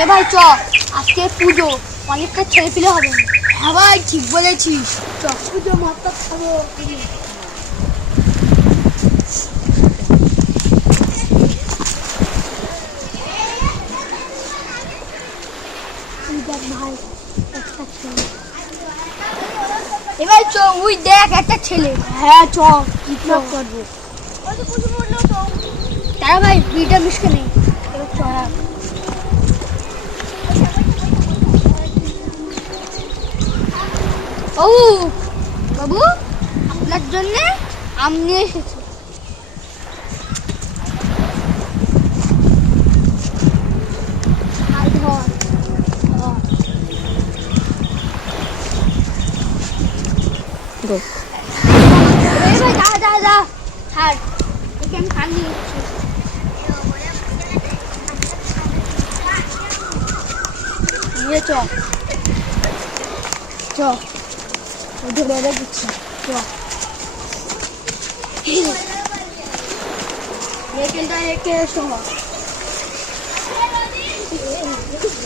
এ ভাই চ, আজকে পুজো, অনেকটা ছেলে পিলে হবে। হ্যাঁ ভাই ঠিক বলেছিস, চ পুজো মাত্রা খাবো। ভাই একটা ছেলে, এবার চ ওই দেখ একটা ছেলে। হ্যাঁ চ বিপ্লব করবো। তারা ভাই দুইটা মিশকে নেই, এবার চ। ও বাবু, আপনার জন্যে আম নিয়ে এসেছি।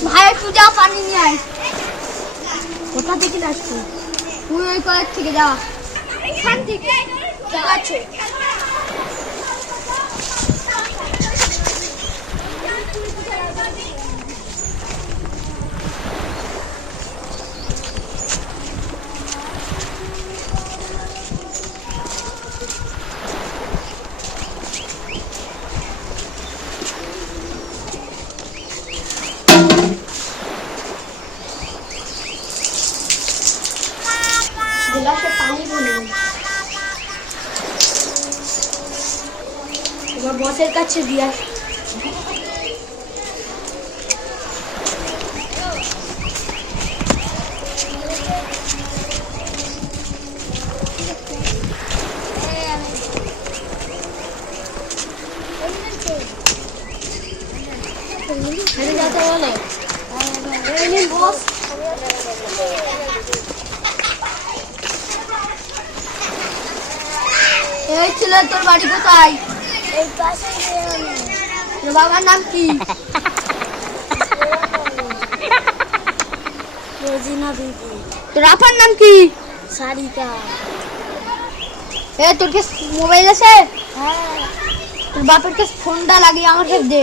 ভাই একটু যা পানি নিয়ে আয়। কোথা থেকে আসছি? তুই ওই কলেজ থেকে যা। এখান থেকে ঠিক আছে। গ্লাসে পানি ভরে এবার বসের কাছে দিয়ে আসি। বস এই ছিল, তোর বাড়ি কোথায়? এই পাশে। তোর বাবার নাম কি? রোজিনা বিবি। তোর আপার নাম কি? সারিকা। তোর কাছে মোবাইল আছে? হ্যাঁ। তোর বাপের কাছে ফোনটা লাগিয়ে আমার কাছে দে।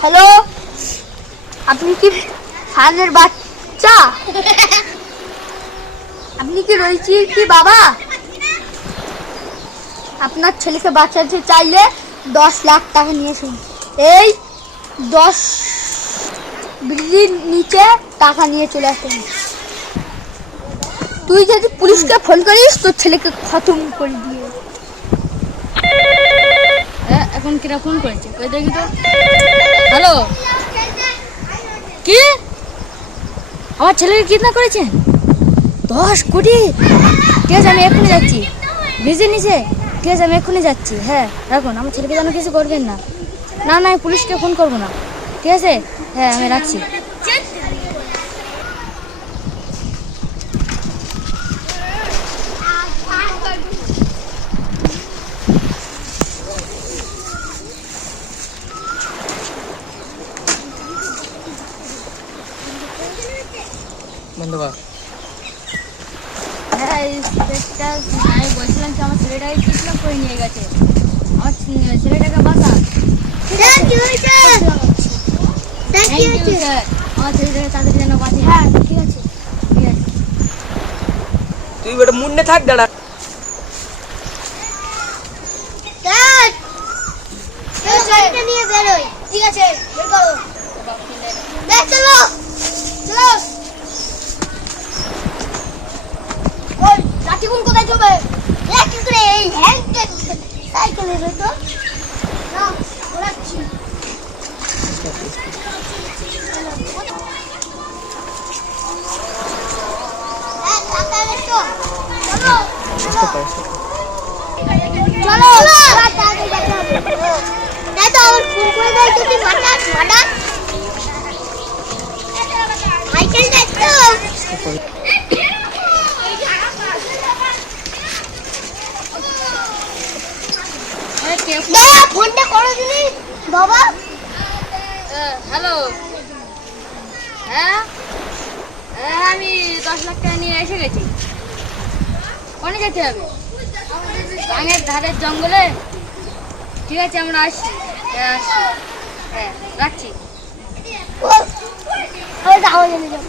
হ্যালো, আপনি কি খানের বাচ্চা? আপনি কি রয়েছি কি বাবা? আপনার ছেলেকে বাঁচাতে চাইলে 10 লাখ টাকা নিয়েছেন। এই 10 বিল্ডির নিচে টাকা নিয়ে চলে আসেন। তুই যদি পুলিশকে ফোন করিস তোর ছেলেকে খতম করে দিয়ে। এখন কিরা ফোন করেছে, কই দেখি তো। হ্যালো, কি আমার ছেলেকে কিডন্যাপ করেছেন? 10 কোটি? ঠিক আছে, আমি এক্ষুনি যাচ্ছি। ভিজে নিচে, ঠিক আছে আমি এক্ষুনি যাচ্ছি। হ্যাঁ রাখুন, আমার ছেলেকে যেন কিছু করবেন না। না না, আমি পুলিশকে ফোন করবো না, ঠিক আছে? হ্যাঁ আমি রাখছি। হ্যাঁ আমি বলছিলাম যে আমার ছেলেটাকে কিডন্যাপ করে নিয়ে গেছে। আমার ছেলেটাকে বাঁচা। থ্যাংক ইউ স্যার, আমার ছেলেটাকে তাদের যেন বাঁচে। হ্যাঁ ঠিক আছে, ঠিক আছে। তুই বেটা মুন্ডে থাক দাঁড়া। নিয়ে বেরোই। ঠিক আছে, বের করো। চলো চলো। ওই লাঠি কোন কোথায় যাবে? কি করে এই হ্যান্ড সাইকেলে তো না ওরাচ্ছি। চলো তাই তো আমার ফোন করে দাও তো, তুই মাটাস মাটাস সাইকেল দেখতো। কে দাদা ফোনটা করো দিলি বাবা। হ্যালো, হ্যাঁ হ্যাঁ আমি 10 লাখ টাকা নিয়ে এসে গেছি। কোনে যেতে হবে? গাঙের ধারের জঙ্গলে। ঠিক আছে আমরা আসছি। হ্যাঁ আসছি, হ্যাঁ রাখছি। ওই যাও জেনে যাও।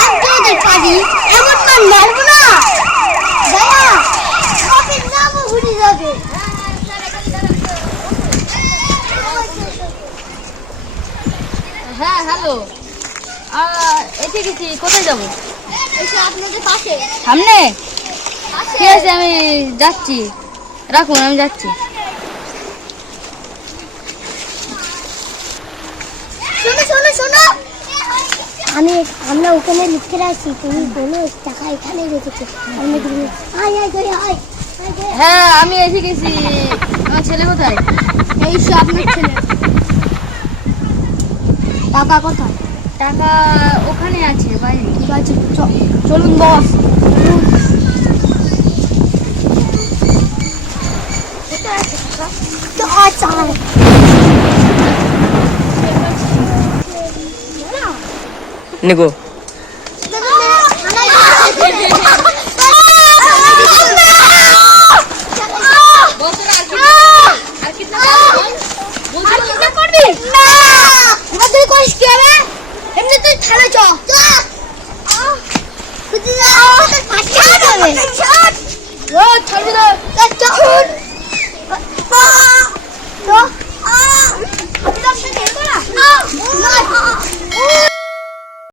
আমি যদি পারি এমন মার মারবো না দাদা, সবের নামও ভুলে যাবে। হ্যাঁ হ্যালো, এসে গেছি। কোথায় যাবো? এসে আপনাদের পাশে সামনে? ঠিক আছে আমি যাচ্ছি, রাখুন আমি যাচ্ছি। শোনো শোনো শোনো, আমরা ওখানে লিখে রাখছি, তুমি বলো টাকা এখানে রেখেছো। আয় আয় করে আয়। হ্যাঁ আমি এসে গেছি। আমার ছেলে কোথায়? এই সে আপনার ছেলে। টাকা কোথায়? টাকা ওখানে আছে বাইরে। ঠিক আছে চলুন বস। আচ্ছা নিগো আর কিতনা করবি না, এবার তুই করিস কি হবে? এমনি তুই থানা চ ছাড়বি না।